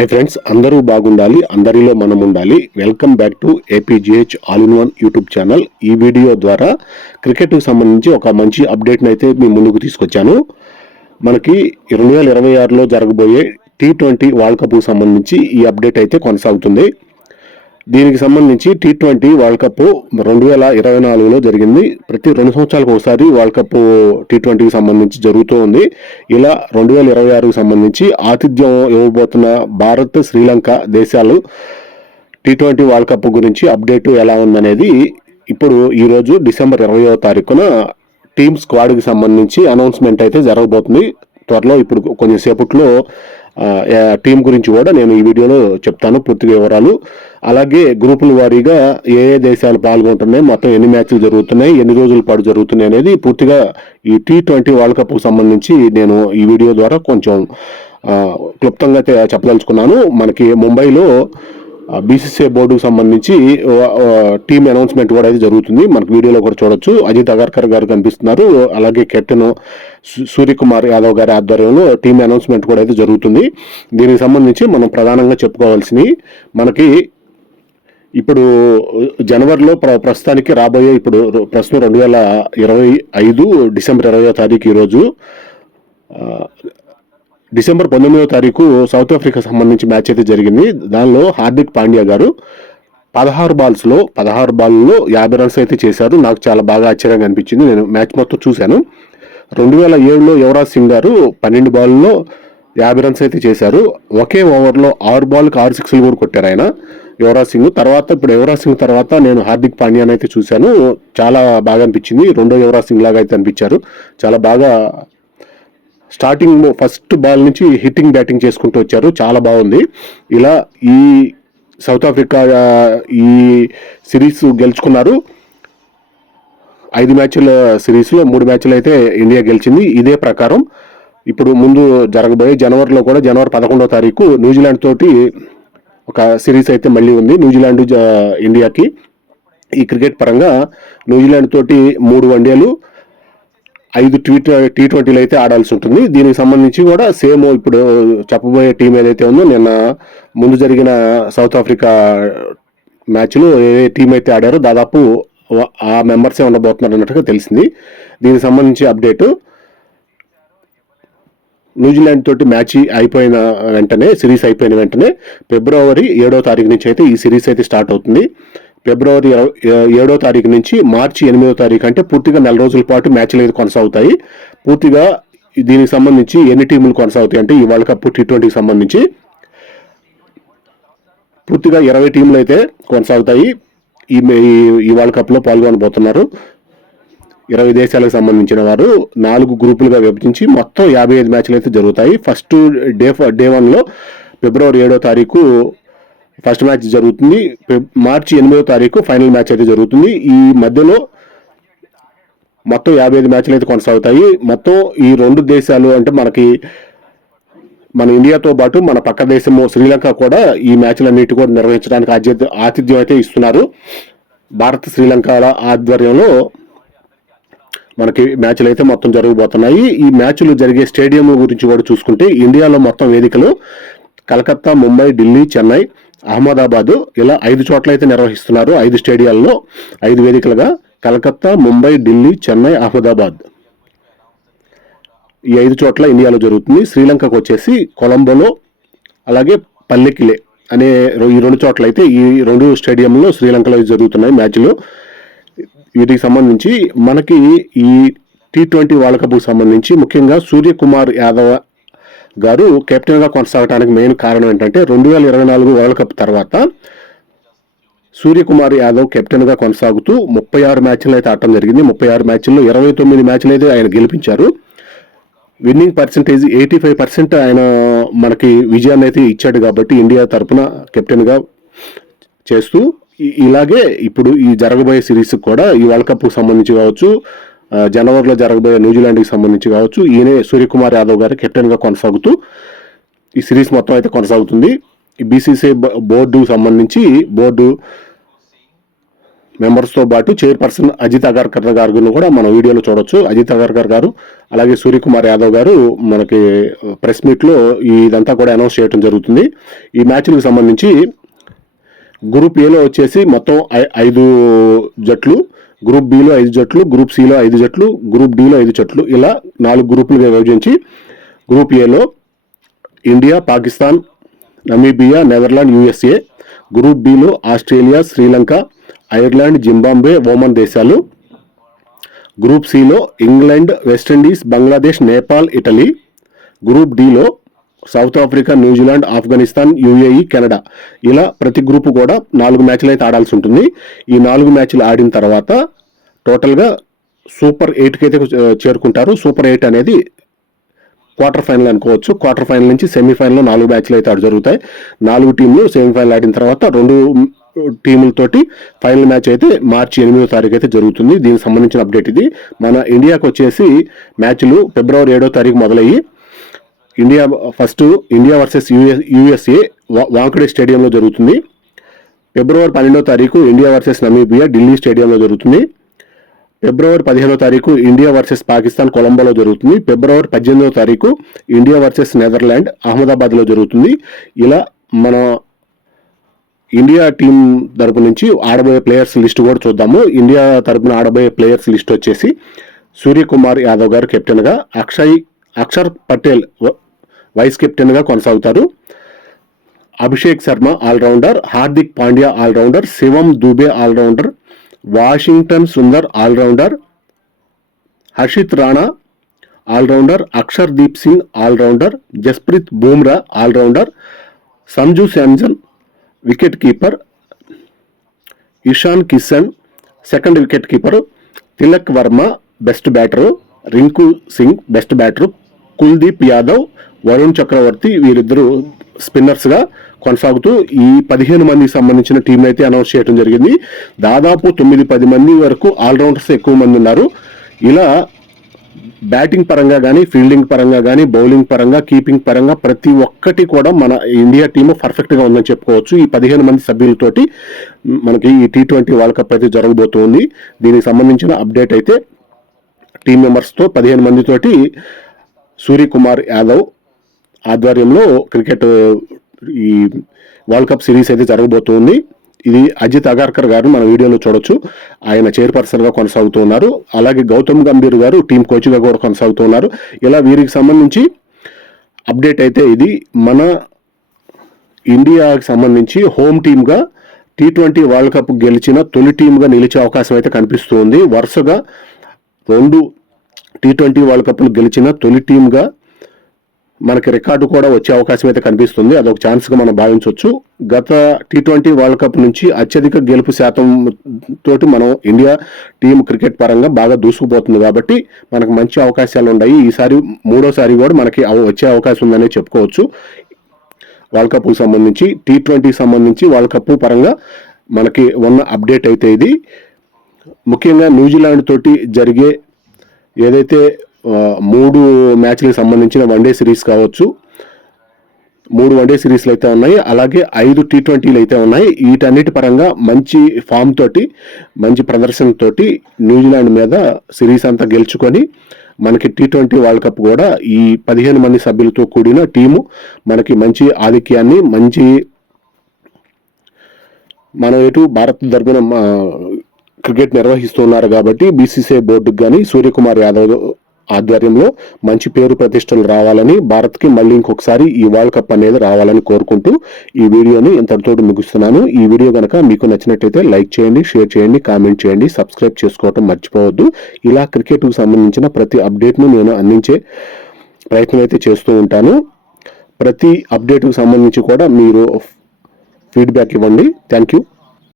Hi friends అందరూ బాగుండాలి అందరిలో మనం ఉండాలి. Welcome back to APGH all in one YouTube channel ఈ వీడియో ద్వారా క్రికెట్కు సంబంధించి ఒక మంచి అప్డేట్ని అయితే మీ ముందుకు తీసుకొచ్చాను. మనకి రెండు వేల ఇరవై ఆరులో జరగబోయే టీ ట్వంటీ వరల్డ్ కప్కు సంబంధించి ఈ అప్డేట్ అయితే కొనసాగుతుంది. దీనికి సంబంధించి టీ ట్వంటీ వరల్డ్ కప్ రెండు వేల ఇరవై నాలుగులో జరిగింది. ప్రతి రెండు సంవత్సరాలకు ఒకసారి వరల్డ్ కప్ టీ ట్వంటీకి సంబంధించి జరుగుతూ ఉంది ఇలా రెండు వేల ఇరవై ఆరుకు సంబంధించి ఆతిథ్యం ఇవ్వబోతున్న భారత్ శ్రీలంక దేశాలు టీ ట్వంటీ వరల్డ్ కప్ గురించి అప్డేట్ ఎలా ఉందనేది ఇప్పుడు ఈరోజు డిసెంబర్ ఇరవయో తారీఖున టీమ్ స్క్వాడ్కి సంబంధించి అనౌన్స్మెంట్ అయితే జరగబోతుంది. త్వరలో ఇప్పుడు కొంచెం సేపట్లో టీం గురించి కూడా నేను ఈ వీడియోలో చెప్తాను పూర్తి వివరాలు. అలాగే గ్రూపుల వారీగా ఏ ఏ దేశాలు పాల్గొంటున్నాయి మొత్తం ఎన్ని మ్యాచ్లు జరుగుతున్నాయి ఎన్ని రోజుల పాటు జరుగుతున్నాయి అనేది పూర్తిగా ఈ టీ ట్వంటీ వరల్డ్ కప్కు సంబంధించి నేను ఈ వీడియో ద్వారా కొంచెం క్లుప్తంగా చెప్పదలుచుకున్నాను. మనకి ముంబైలో బీసీసీ బోర్డుకు సంబంధించి టీమ్ అనౌన్స్మెంట్ కూడా అయితే జరుగుతుంది. మనకు వీడియోలో కూడా చూడొచ్చు. అజిత్ అగర్కర్ గారు కనిపిస్తున్నారు. అలాగే కెప్టెన్ సూర్యకుమార్ యాదవ్ గారి ఆధ్వర్యంలో టీమ్ అనౌన్స్మెంట్ కూడా అయితే జరుగుతుంది. దీనికి సంబంధించి మనం ప్రధానంగా చెప్పుకోవాల్సినవి మనకి ఇప్పుడు జనవరిలో ప్ర ప్రస్తుతానికి రాబోయే ఇప్పుడు ప్రస్తుతం రెండు వేల ఇరవై ఐదు డిసెంబర్ ఇరవయో తారీఖు ఈరోజు డిసెంబర్ పంతొమ్మిదవ తారీఖు సౌత్ ఆఫ్రికా సంబంధించి మ్యాచ్ అయితే జరిగింది. దానిలో హార్దిక్ పాండ్యా గారు పదహారు బాల్స్లో పదహారు బాల్లో యాభై రన్స్ అయితే చేశారు. నాకు చాలా బాగా ఆశ్చర్యంగా అనిపించింది. నేను మ్యాచ్ మొత్తం చూశాను. రెండు వేల ఏడులో యువరాజ్ సింగ్ గారు పన్నెండు బాల్లో యాభై రన్స్ అయితే చేశారు. ఒకే ఓవర్లో ఆరు బాల్కి ఆరు సిక్స్లు కూడా కొట్టారు ఆయన యువరాజ్ సింగ్. తర్వాత ఇప్పుడు యువరాజ్ సింగ్ తర్వాత నేను హార్దిక్ పాండ్యాని అయితే చూశాను. చాలా బాగా అనిపించింది. రెండో యువరాజ్ సింగ్ లాగా అయితే అనిపించారు. చాలా బాగా స్టార్టింగ్ ఫస్ట్ బాల్ నుంచి హిట్టింగ్ బ్యాటింగ్ చేసుకుంటూ వచ్చారు. చాలా బాగుంది. ఇలా ఈ సౌత్ ఆఫ్రికా ఈ సిరీస్ గెలుచుకున్నారు. ఐదు మ్యాచ్ల సిరీస్లో మూడు మ్యాచ్లు అయితే ఇండియా గెలిచింది. ఇదే ప్రకారం ఇప్పుడు ముందు జరగబోయే జనవరిలో కూడా జనవరి పదకొండవ తారీఖు న్యూజిలాండ్ తోటి ఒక సిరీస్ అయితే మళ్ళీ ఉంది. న్యూజిలాండ్ ఇండియాకి. ఈ క్రికెట్ పరంగా న్యూజిలాండ్ తోటి మూడు వన్డేలు ఐదు టీ టీ ట్వంటీలు అయితే ఆడాల్సి ఉంటుంది. దీనికి సంబంధించి కూడా సేమ్ ఇప్పుడు చెప్పబోయే టీం ఏదైతే ఉందో నిన్న ముందు జరిగిన సౌత్ ఆఫ్రికా మ్యాచ్లో ఏ టీం అయితే ఆడారో దాదాపు ఆ మెంబర్సే ఉండబోతున్నారు అన్నట్టుగా తెలిసింది. దీనికి సంబంధించి అప్డేటు. న్యూజిలాండ్ తోటి మ్యాచ్ అయిపోయిన వెంటనే సిరీస్ అయిపోయిన వెంటనే ఫిబ్రవరి ఏడో తారీఖు నుంచి అయితే ఈ సిరీస్ అయితే స్టార్ట్ అవుతుంది. ఫిబ్రవరి ఏడో తారీఖు నుంచి మార్చి ఎనిమిదో తారీఖు అంటే పూర్తిగా నెల రోజుల పాటు మ్యాచ్లు అయితే కొనసాగుతాయి. పూర్తిగా దీనికి సంబంధించి ఎన్ని టీములు కొనసాగుతాయి అంటే ఈ వరల్డ్ కప్ టీ ట్వంటీకి సంబంధించి పూర్తిగా ఇరవై టీంలు అయితే కొనసాగుతాయి. ఈ ఈ- వరల్డ్ కప్లో పాల్గొనబోతున్నారు. ఇరవై దేశాలకు సంబంధించిన వారు నాలుగు గ్రూపులుగా విభజించి మొత్తం యాభై ఐదు మ్యాచ్లు అయితే జరుగుతాయి. ఫస్ట్ డే డే వన్లో ఫిబ్రవరి ఏడో తారీఖు ఫస్ట్ మ్యాచ్ జరుగుతుంది. మార్చి ఎనిమిదో తారీఖు ఫైనల్ మ్యాచ్ అయితే జరుగుతుంది. ఈ మధ్యలో మొత్తం యాభై ఐదు మ్యాచ్లు అయితే కొనసాగుతాయి. మొత్తం ఈ రెండు దేశాలు అంటే మనకి మన ఇండియాతో పాటు మన పక్క దేశము శ్రీలంక కూడా ఈ మ్యాచ్లన్నిటి కూడా నిర్వహించడానికి ఆతిథ్య ఆతిథ్యం అయితే ఇస్తున్నారు. భారత్ శ్రీలంకల ఆధ్వర్యంలో మనకి మ్యాచ్లు అయితే మొత్తం జరగబోతున్నాయి. ఈ మ్యాచ్లు జరిగే స్టేడియం గురించి కూడా చూసుకుంటే ఇండియాలో మొత్తం వేదికలు కలకత్తా ముంబై ఢిల్లీ చెన్నై అహ్మదాబాద్ ఇలా ఐదు చోట్ల అయితే నిర్వహిస్తున్నారు. ఐదు స్టేడియాల్లో ఐదు వేదికలుగా కలకత్తా ముంబై ఢిల్లీ చెన్నై అహ్మదాబాద్. ఈ ఐదు చోట్ల ఇండియాలో జరుగుతుంది. శ్రీలంకకు వచ్చేసి కొలంబోలో అలాగే పల్లెకిలే అనే ఈ రెండు చోట్ల అయితే ఈ రెండు స్టేడియంలో శ్రీలంకలో జరుగుతున్నాయి మ్యాచ్లు. వీటికి సంబంధించి మనకి ఈ టీ ట్వంటీ వరల్డ్ కప్కి సంబంధించి ముఖ్యంగా సూర్యకుమార్ యాదవ్ గారు కెప్టెన్గా కొనసాగడానికి మెయిన్ కారణం ఏంటంటే రెండు వేల ఇరవై నాలుగు వరల్డ్ కప్ తర్వాత సూర్యకుమార్ యాదవ్ కెప్టెన్గా కొనసాగుతూ ముప్పై ఆరు మ్యాచ్లు అయితే ఆడటం జరిగింది. ముప్పై ఆరు మ్యాచ్ల్లో ఇరవై తొమ్మిది మ్యాచ్లు అయితే ఆయన గెలిపించారు. Winning percentage eighty five percent ఆయన మనకి విజయాన్ని అయితే ఇచ్చాడు కాబట్టి ఇండియా తరపున కెప్టెన్గా చేస్తూ ఇలాగే ఇప్పుడు ఈ జరగబోయే సిరీస్ కూడా ఈ వరల్డ్ కప్కు సంబంధించి కావచ్చు జనవరిలో జరగబోయే న్యూజిలాండ్కి సంబంధించి కావచ్చు ఈయనే సూర్యకుమార్ యాదవ్ గారు కెప్టెన్గా కొనసాగుతూ ఈ సిరీస్ మొత్తం అయితే కొనసాగుతుంది. బీసీసీఐ బీసీసీ బోర్డు సంబంధించి బోర్డు మెంబర్స్తో పాటు చైర్పర్సన్ అజిత్ అగర్కర్ గారిని కూడా మనం వీడియోలో చూడొచ్చు. అజిత్ అగర్కర్ గారు అలాగే సూర్యకుమార్ యాదవ్ గారు మనకి ప్రెస్ మీట్లో ఇదంతా కూడా అనౌన్స్ చేయడం జరుగుతుంది. ఈ మ్యాచ్లకు సంబంధించి గ్రూప్ ఏలో వచ్చేసి మొత్తం ఐ- ఐదు జట్లు గ్రూప్ బిలో ఐదు జట్లు గ్రూప్ సిలో ఐదు జట్లు గ్రూప్ డిలో ఐదు జట్లు ఇలా నాలుగు గ్రూపులుగా విభజించి గ్రూప్ ఏలో India Pakistan Namibia Netherland USA group below Australia Sri Lanka Ireland Zimbabwe Oman దేశాలు గ్రూప్ సిలో England West Indies Bangladesh Nepal Italy group డిలో South Africa New Zealand Afghanistan UAE Canada ఇలా ప్రతి గ్రూపు కూడా నాలుగు మ్యాచ్లు అయితే ఆడాల్సి ఉంటుంది. ఈ నాలుగు మ్యాచ్లు ఆడిన తర్వాత టోటల్గా సూపర్ ఎయిట్కి అయితే చేరుకుంటారు. సూపర్ ఎయిట్ అనేది క్వార్టర్ ఫైనల్ అనుకోవచ్చు. క్వార్టర్ ఫైనల్ నుంచి సెమీఫైనల్లో నాలుగు మ్యాచ్లు అయితే ఆడ జరుగుతాయి. నాలుగు టీంలు సెమీఫైనల్ ఆడిన తర్వాత రెండు టీములతోటి ఫైనల్ మ్యాచ్ అయితే మార్చి ఎనిమిదో తారీఖు అయితే జరుగుతుంది. దీనికి సంబంధించిన అప్డేట్ ఇది. మన ఇండియాకు వచ్చేసి మ్యాచ్లు ఫిబ్రవరి ఏడో తారీఖు మొదలయ్యి India first India versus US USA Wankhede స్టేడియంలో జరుగుతుంది. ఫిబ్రవరి పన్నెండో తారీఖు ఇండియా వర్సెస్ నమీబియా ఢిల్లీ స్టేడియంలో జరుగుతుంది. ఫిబ్రవరి పదిహేనో తారీఖు ఇండియా వర్సెస్ పాకిస్తాన్ కొలంబోలో జరుగుతుంది. ఫిబ్రవరి పద్దెనిమిదో తారీఖు ఇండియా వర్సెస్ నెదర్లాండ్ అహ్మదాబాద్లో జరుగుతుంది. ఇలా మన ఇండియా టీం తరపు నుంచి ఆడబోయే ప్లేయర్స్ లిస్ట్ కూడా చూద్దాము. ఇండియా తరపున ఆడబోయే ప్లేయర్స్ లిస్ట్ వచ్చేసి సూర్యకుమార్ యాదవ్ గారు కెప్టెన్గా అక్షయ్ అక్షర్ పటేల్ వ- వైస్ కెప్టెన్గా కొనసాగుతారు. Abhishek Sharma all rounder Hardik Pandya all rounder Shivam Dube all rounder Washington Sundar all rounder Harshit Rana all rounder Akshar Deep Singh all rounder Jasprit Bumrah all rounder Sanju Samson wicket keeper Ishan Kishan second wicket keeper Tilak Varma best batter Rinku Singh best batter Kuldeep Yadav Varun Chakravarthy వీరిద్దరూ స్పిన్నర్స్గా కొనసాగుతూ ఈ పదిహేను మందికి సంబంధించిన team అయితే announce చేయడం జరిగింది. దాదాపు తొమ్మిది పది మంది వరకు ఆల్రౌండర్స్ ఎక్కువ మంది ఉన్నారు. ఇలా బ్యాటింగ్ పరంగా కానీ ఫీల్డింగ్ పరంగా కానీ బౌలింగ్ పరంగా కీపింగ్ పరంగా ప్రతి ఒక్కటి కూడా మన ఇండియా టీము పర్ఫెక్ట్గా ఉందని చెప్పుకోవచ్చు. ఈ పదిహేను మంది సభ్యులతోటి మనకి ఈ టీ ట్వంటీ వరల్డ్ కప్ అయితే జరగబోతోంది. దీనికి సంబంధించిన అప్డేట్ అయితే టీం మెంబర్స్తో పదిహేను మందితోటి సూర్యకుమార్ యాదవ్ ఆధ్వర్యంలో క్రికెట్ ఈ వరల్డ్ కప్ సిరీస్ అయితే జరగబోతోంది. ఇది అజిత్ అగార్కర్ గారు మన వీడియోలో చూడొచ్చు. ఆయన చైర్పర్సన్గా కొనసాగుతున్నారు. అలాగే గౌతమ్ గంభీర్ గారు టీం కోచ్గా కూడా కొనసాగుతున్నారు. ఇలా వీరికి సంబంధించి అప్డేట్ అయితే ఇది. మన ఇండియాకి సంబంధించి హోమ్ టీమ్గా టీ ట్వంటీ వరల్డ్ కప్ గెలిచిన తొలి టీమ్గా నిలిచే అవకాశం అయితే కనిపిస్తుంది. వరుసగా రెండు టీ ట్వంటీ వరల్డ్ కప్ను గెలిచిన తొలి టీమ్గా మనకి రికార్డు కూడా వచ్చే అవకాశం అయితే కనిపిస్తుంది. అదొక ఛాన్స్గా మనం భావించవచ్చు. గత టీ ట్వంటీ వరల్డ్ కప్ నుంచి అత్యధిక గెలుపు శాతం తోటి మనం ఇండియా టీం క్రికెట్ పరంగా బాగా దూసుకుపోతుంది కాబట్టి మనకు మంచి అవకాశాలు ఉన్నాయి. ఈసారి మూడోసారి కూడా మనకి వచ్చే అవకాశం ఉందనే చెప్పుకోవచ్చు. వరల్డ్ కప్కు సంబంధించి టీ ట్వంటీకి సంబంధించి వరల్డ్ కప్ పరంగా మనకి ఉన్న అప్డేట్ అయితే ఇది. ముఖ్యంగా న్యూజిలాండ్ తోటి జరిగే ఏదైతే మూడు మ్యాచ్లకు సంబంధించిన వన్డే సిరీస్ కావచ్చు మూడు వన్డే సిరీస్లు అయితే ఉన్నాయి అలాగే ఐదు టీ ట్వంటీలు అయితే ఉన్నాయి. వీటన్నిటి పరంగా మంచి ఫామ్ తోటి మంచి ప్రదర్శనతోటి న్యూజిలాండ్ మీద సిరీస్ అంతా గెలుచుకొని మనకి టీ ట్వంటీ వరల్డ్ కప్ కూడా ఈ పదిహేను మంది సభ్యులతో కూడిన టీము మనకి మంచి ఆధిక్యాన్ని మంచి మనం ఎటు భారత్ తరపున క్రికెట్ నిర్వహిస్తున్నారు కాబట్టి బీసీసీఐ బోర్డుకు కానీ సూర్యకుమార్ యాదవ్ ఆధ్వర్యంలో మంచి పేరు ప్రతిష్టలు రావాలని భారత్కి మళ్ళీ ఇంకొకసారి ఈ వరల్డ్ కప్ అనేది రావాలని కోరుకుంటూ ఈ వీడియోని ఇంతటితో ముగిస్తున్నాను. ఈ వీడియో కనుక మీకు నచ్చినట్టయితే లైక్ చేయండి షేర్ చేయండి కామెంట్ చేయండి సబ్స్క్రైబ్ చేసుకోవటం మర్చిపోవద్దు. ఇలా క్రికెట్కు సంబంధించిన ప్రతి అప్డేట్ను నేను అందించే ప్రయత్నం అయితే చేస్తూ ఉంటాను. ప్రతి అప్డేట్కు సంబంధించి కూడా మీరు ఫీడ్బ్యాక్ ఇవ్వండి. Thank you.